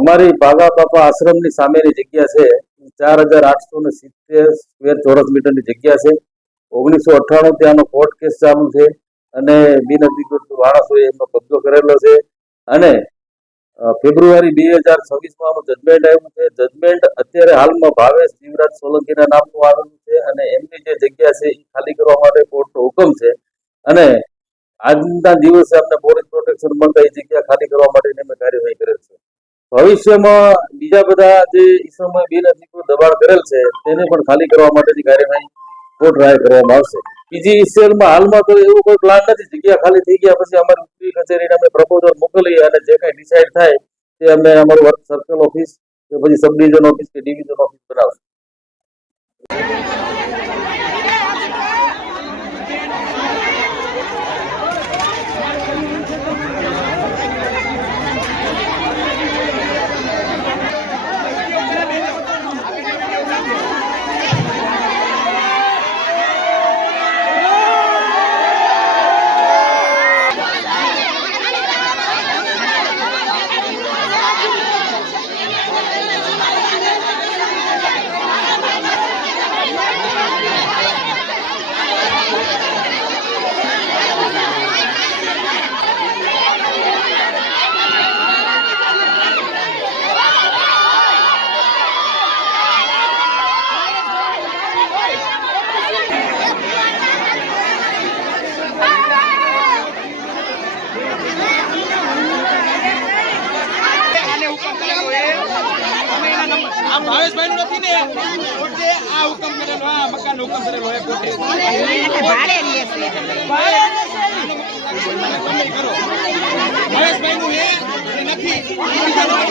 અમારી બાગા બાપા આશ્રમની સામેની જગ્યા છે 4870 સ્ક્વેર ચોરસ મીટરની જગ્યા છે. 1998 ત્યાંનો કોર્ટ કેસ ચાલુ છે અને બિનઅધિકૃત માણસોએ એમનો કબજો કરેલો છે અને ફેબ્રુઆરી 2026માં જજમેન્ટ આવ્યું છે. જજમેન્ટ અત્યારે હાલમાં ભાવેશ જીવરાજ સોલંકીના નામનું આવેલું છે અને એમની જે જગ્યા છે એ ખાલી કરવા માટે કોર્ટનો હુકમ છે અને આજના દિવસે અમને પોલીસ પ્રોટેક્શન મળતા એ જગ્યા ખાલી કરવા માટેની અમે કાર્યવાહી કરેલ છે. ભવિષ્યમાં બીજા બધા જે ઈસમોએ બિનઅધિકૃત દબાણ કરેલ છે તેને પણ ખાલી કરવા માટેની કાર્યવાહી કોર્ટ રાય કરવામાં આવશે. પીજીવીસીએલમાં હાલમાં તો એવું કોઈ પ્લાન નથી. જગ્યા ખાલી થઈ ગયા પછી અમારી ઉપરી કચેરીને અમે પ્રપોઝલ મોકલીએ અને જે કંઈ ડિસાઇડ થાય તે અમે અમારું વર્ક સર્કલ ઓફિસ કે પછી સબ ડિવિઝન ઓફિસ કે ડિવિઝન ઓફિસ બનાવશું. ભાવેશભાઈ નું નથી ને પોતે આ હુકમ કરેલો, આ મકાન હુકમ કરેલો હે પોતે ભાડે રહે છે. ભાવેશભાઈ નું હે નથી.